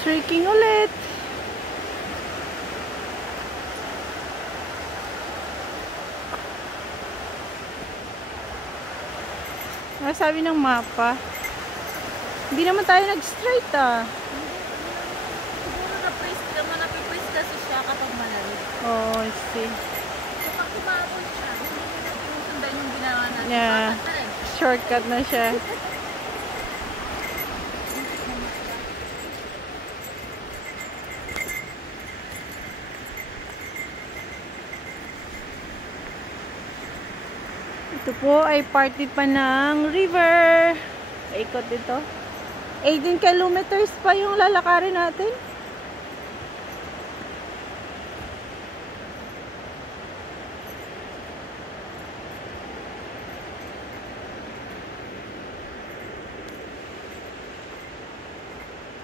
Trekking ulit. Ano sabi ng mapa? Hindi naman tayo nag-straight ah. Siguro na-press kasi siya kapag malamig. Oh, I see. Kapag tumapon siya, hindi na sinusundan yung ginawa natin. Yeah. Shortcut na siya. Ito po ay party pa ng river. Ikot dito. 18 kilometers pa yung lalakarin natin.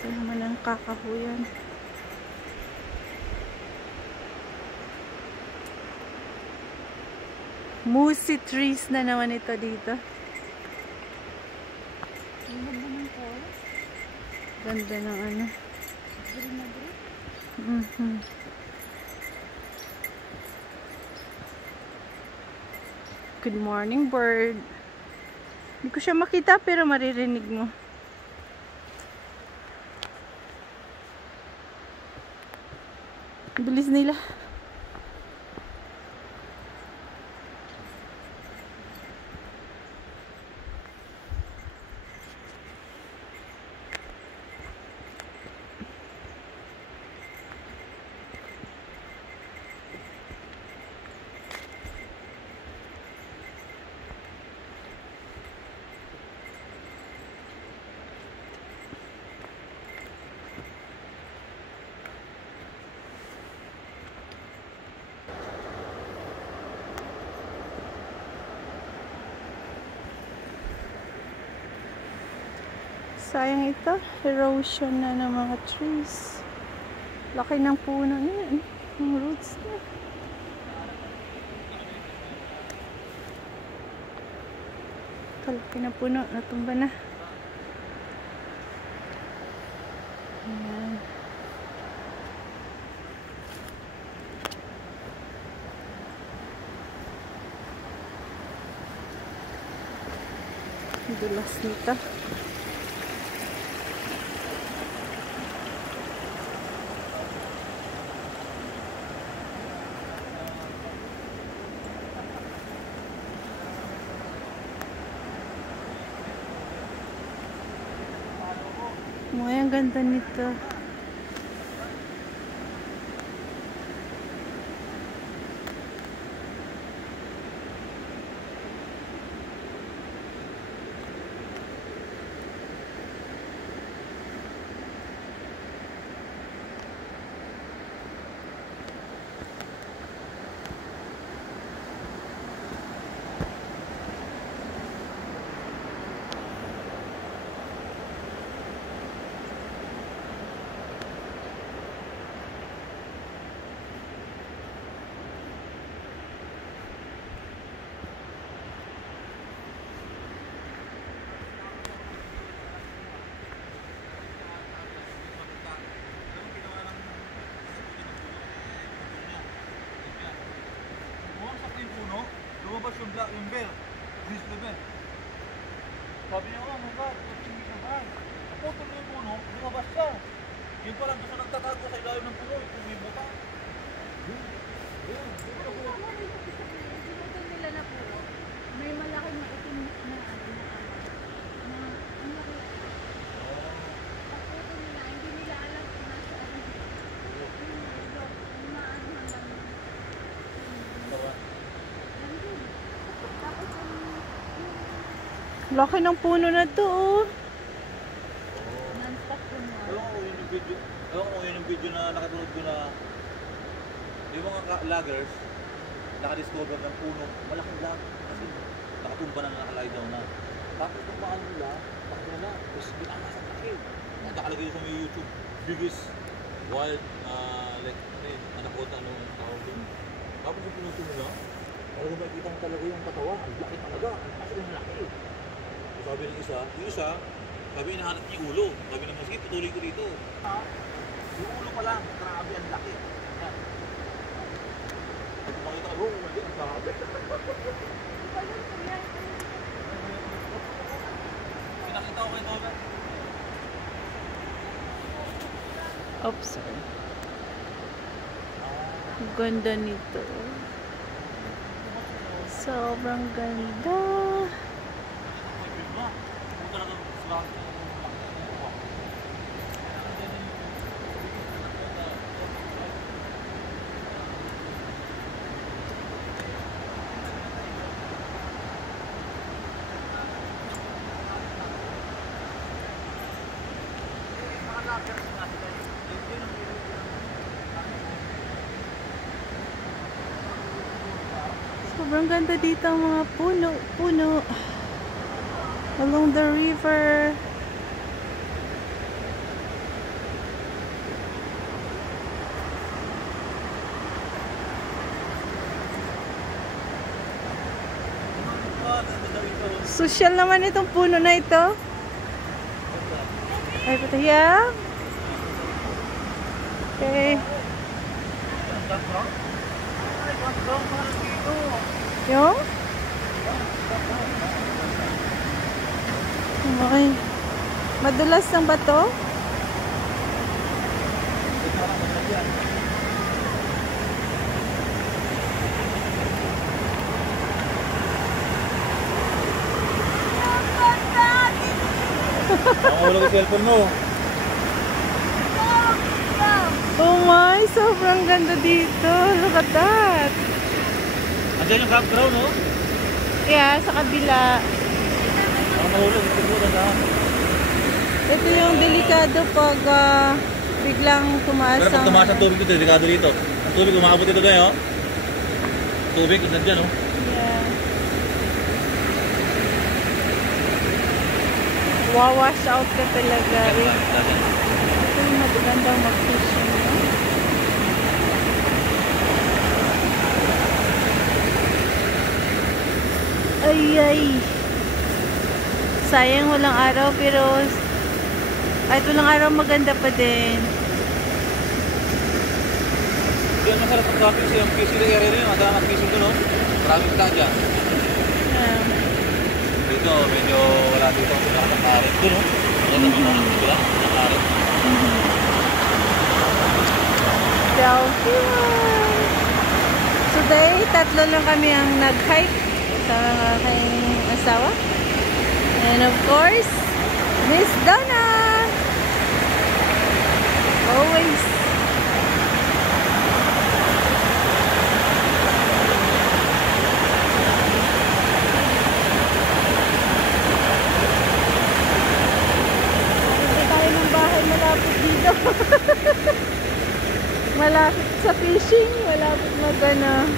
Ito naman ang kakahuyan. Mossy trees na naman ito dito. Ang ganda ng forest. Ganda ng ano. Green na green. Good morning, bird. Hindi ko siya makita pero maririnig mo. Bilis nila. Sayang ito, erosion na ng mga trees. Laki ng puno niyan, ng roots niya. Kalaki na puno, natumba na. Ayan. Dulas nito. Ay, ang ganda nito. Lumabas yung black, yung bear. Chris Leben. Sabi niya, oh my God, hindi na ba? Naputol na yung puno, lumabas siya. Yun pa lang, doon siya nagtatago sa ilalim ng puno, tumimo pa. Sinutol nila na puro. May malaking maitim na ano na ang laki. Pagputol nila, hindi nila alam kung nasa ano. Yung maano lang. Tapos Laki ng puno na to, oh. non-stop yun mo. Alam ko yun yung video na nakatulog ko na yung mga loggers nakadiscover ng puno, malaking lag kasi nakatumba na, nakalay down na. Tapos kung paano nila, takbo na, tapos binakas ang laki. Nakalagay sa may YouTube, biggest wild, like, anaconda, anong tawag doon. Tapos yung pinuto nila, talaga makikita mo talaga yung katawan, ang laki talaga, ang laki. Sabi ng isa, yung isa, Sabi, hinahanap niya yung ulo. Sabi naman, sige, tutuloy ko dito. Yung ulo pa lang, grabe, ang laki. Yan. Pag makita ko, hindi, ang sabi. Pinakita ko kay Nolan. Oops, sorry. Ang ganda nito. Sobrang ganda. Sobrang ganda dito ang mga puno along the river. Social naman itong puno na ito. Ay, pataya. Okay. Yung? Okay. Madulas ang bato? Wala ko cellphone mo. Oh my, sobrang ganda dito. Look at that. Andiyan yung background, no? Yeah, sa kabila. Ang mahulog, siguro na. Ito yung delikado pag biglang tumaas Pero pag tumaas ang tubig dito, delikado dito. Ang tubig, umakabot dito tayo. Tubig, isa dyan, no? Yeah. Wawash out ka talaga. Ito yung magandang mag-fishing. Ay. Sayang walang araw pero kahit walang araw maganda pa din. Diyan masarap ang camping siya. Yung fishing area rin. Ang dami fishing ko, no? Maraming ka dyan. Yeah. Dito, medyo wala dito ang pinakakarit ko, no? Maganda mga sila, pinakarit. Today, 3 lang kami ang nag-hike sa aking asawa. And of course, Miss Donna! Always. Hindi tayo ng bahay malapit dito. Malapit sa fishing, malapit magana.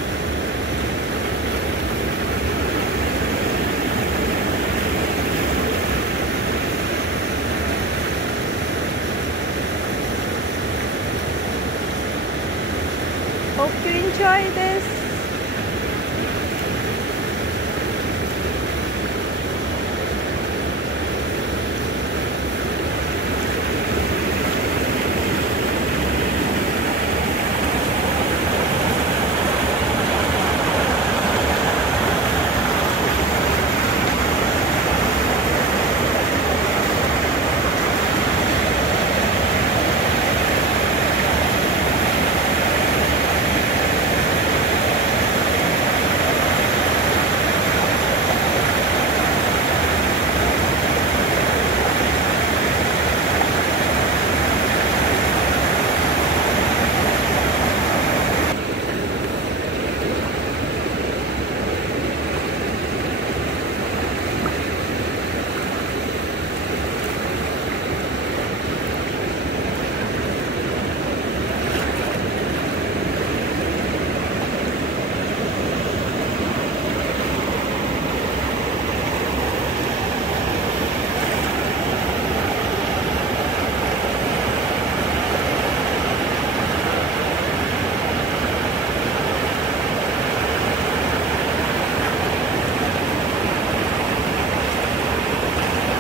Hope you enjoy this